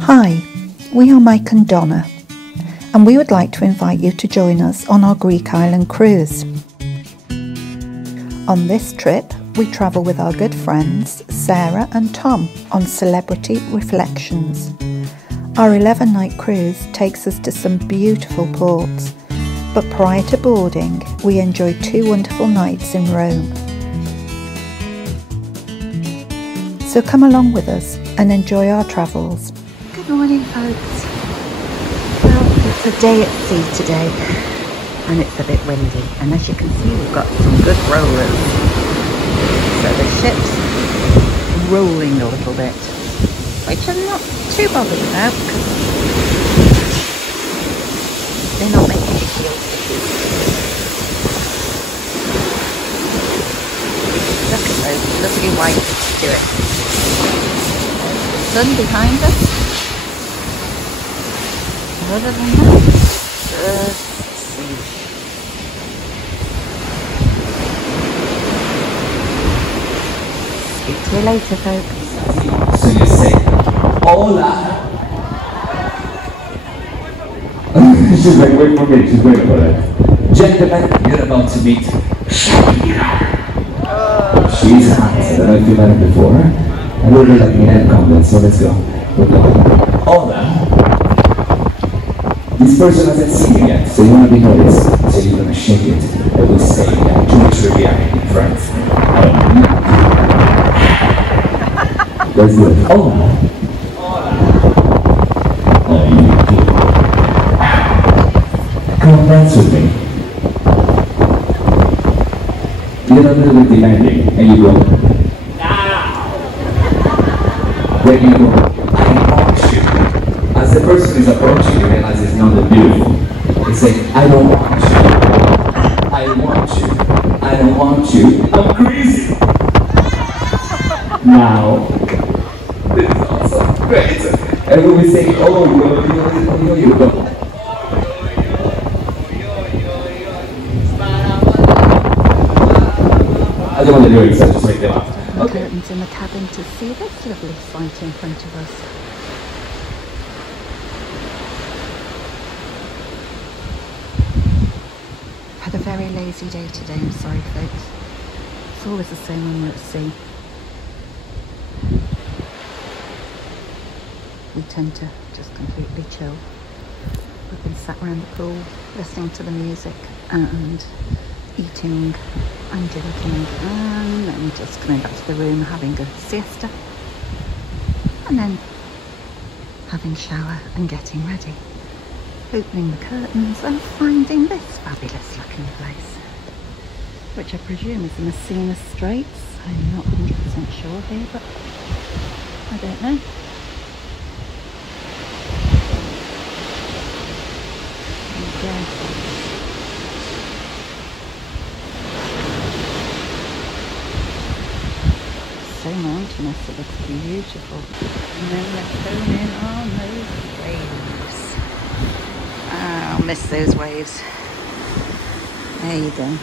Hi, we are Mike and Donna, and we would like to invite you to join us on our Greek island cruise. On this trip, we travel with our good friends Sarah and Tom on Celebrity Reflections. Our 11-night cruise takes us to some beautiful ports, but prior to boarding, we enjoyed 2 wonderful nights in Rome. So come along with us and enjoy our travels. Good morning, folks. Well, it's a day at sea today, and it's a bit windy, and as you can see, we've got some good rollers. So the ship's rolling a little bit, which I'm not too bothered about because they're not making a deal to do. Look at those lovely white spirits. The sun behind us. Other than that, just see. Speak to you later, folks. So you say, hola. She's like, wait for me, she's waiting for that. Gentlemen, you're about to meet Shakira. She's hot, I don't know if you met her before. I really like me and comment, so let's go. We're going. Hola. This person hasn't seen you yet, so you want to be noticed, so you're going to shake it. I will say that two trivia in front. Let's do it. Hola. Oh, you do. Come dance with me. You're a little bit demanding, and you go, now. Then you go, I want you. As the person is approaching, you realize it's not that beautiful. They say, I don't want you. I want you. I don't want you. I'm crazy. Now, this is awesome. Great. And when we say, oh, you go. I don't want to do it, so just make them up. Okay. Curtains in the cabin to see this lovely sight in front of us. Had a very lazy day today, I'm sorry folks. It's always the same when we're at sea. We tend to just completely chill. We've been sat around the pool, listening to the music and eating and drinking, and then just coming back to the room, having a siesta, and then having a shower and getting ready. Opening the curtains and finding this fabulous looking place, which I presume is in the Messina Straits. I'm not 100% sure here, but I don't know. There you go. So mountainous, it looks beautiful. And then we're thrown in on those waves. I'll miss those waves. There you go.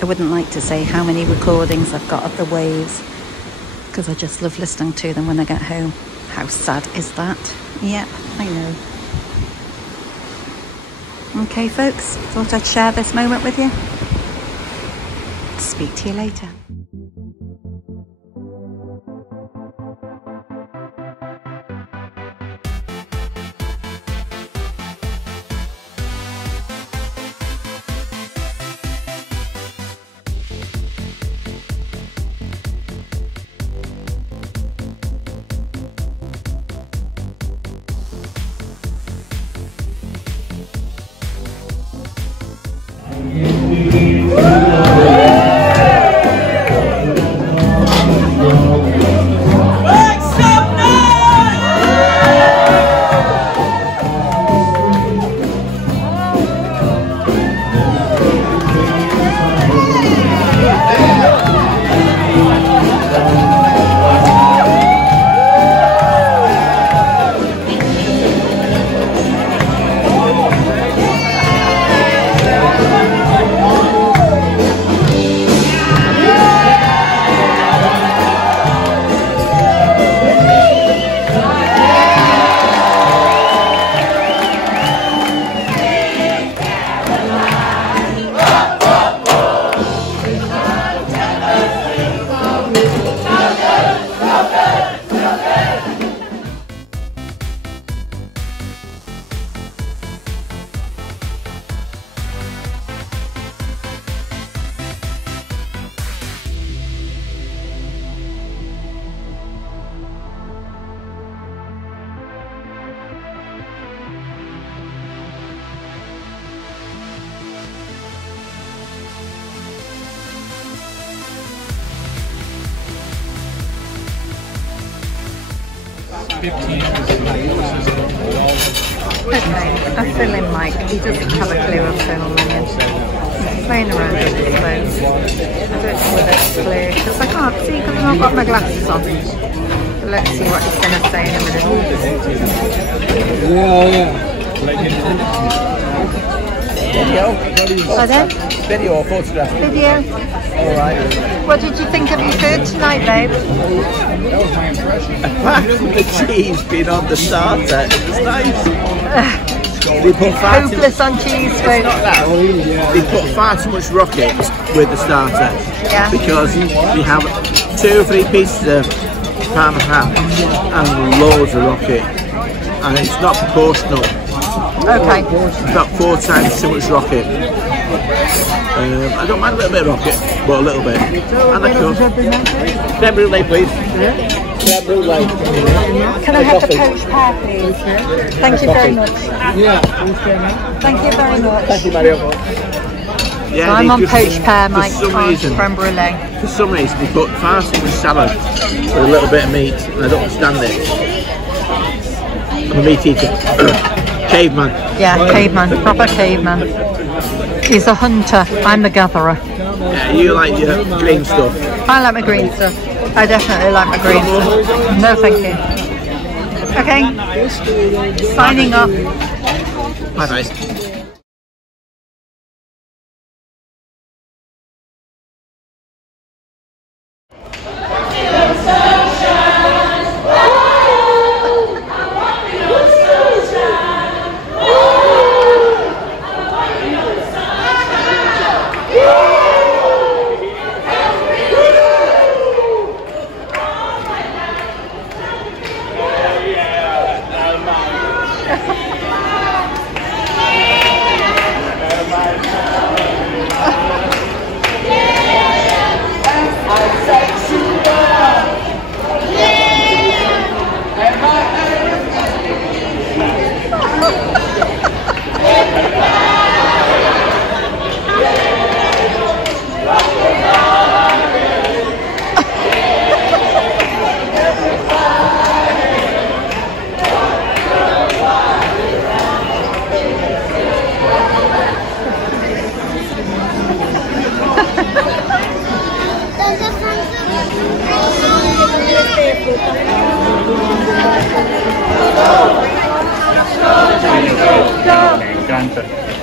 I wouldn't like to say how many recordings I've got of the waves, because I just love listening to them when I get home. How sad is that? Yep, I know. Okay folks, thought I'd share this moment with you. Speak to you later. I fill in Mike. He doesn't have a clue of filming and he's playing around with his phones. I don't know whether it's clear because I can't see because I've not got my glasses on. But let's see what he's going to say in a minute. Video? Pardon? Video or photograph? Video. Alright. What did you think of your food tonight, babe? Apart from the cheese being on the starter, it was nice. They put far Hopeless on cheese food. They put far too much rocket with the starter. Yeah. Because you have 2 or 3 pieces of parma ham and loads of rocket. And it's not proportional. Okay. It's about 4 times too much rocket. I don't mind a little bit of rocket, but a little bit. And I could. Creme brulee, please. Creme brulee. Can I have the poached pear, please? Thank you very much. Yeah. Thank you very much. Thank you, Mario. Yeah, So I'm on poached pear, Mike. For some reason, creme brulee. for some reason, they put far too much salad with a little bit of meat, and I don't understand it. I'm a meat eater. Caveman. Yeah, caveman, proper caveman. He's a hunter, I'm the gatherer. Yeah, you like your green stuff. I like my green stuff. I definitely like my green stuff. No, thank you. Okay, signing off. Bye bye.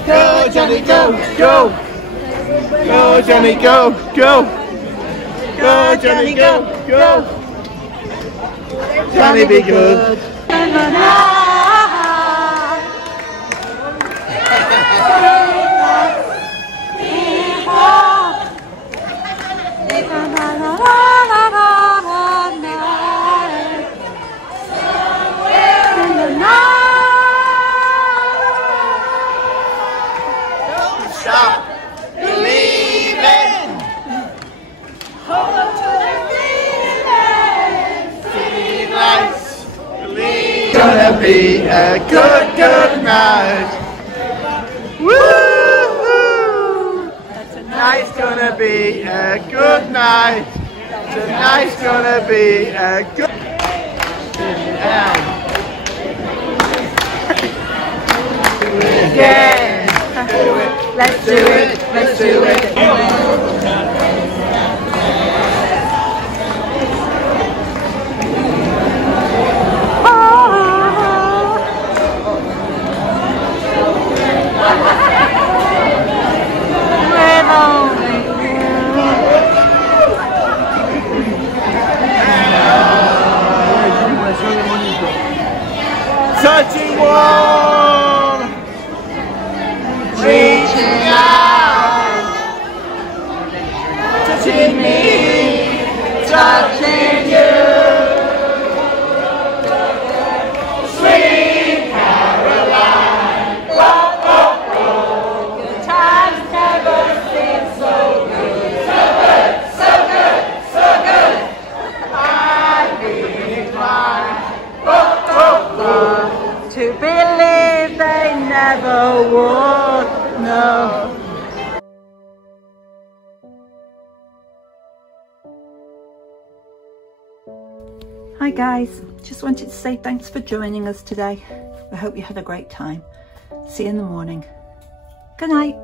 Go, Johnny, go, go! Go, Johnny, go, go! Go, Johnny, go, go! Johnny, be good! Stop believing. Hold on to the feeling. City lights. Believe. Gonna be a good, good night. Woo! Tonight's gonna be a good night. Tonight's gonna be a good. Yeah. Let's do it, let's do it. Touching one, reaching out, touching me, touching you. Sweet Caroline, oh, oh, oh. Good times never seem so good, so good, so good, so good. I'd be inclined, oh, oh, oh. To believe they never would, no. Hi guys, just wanted to say thanks for joining us today. I hope you had a great time. See you in the morning. Good night.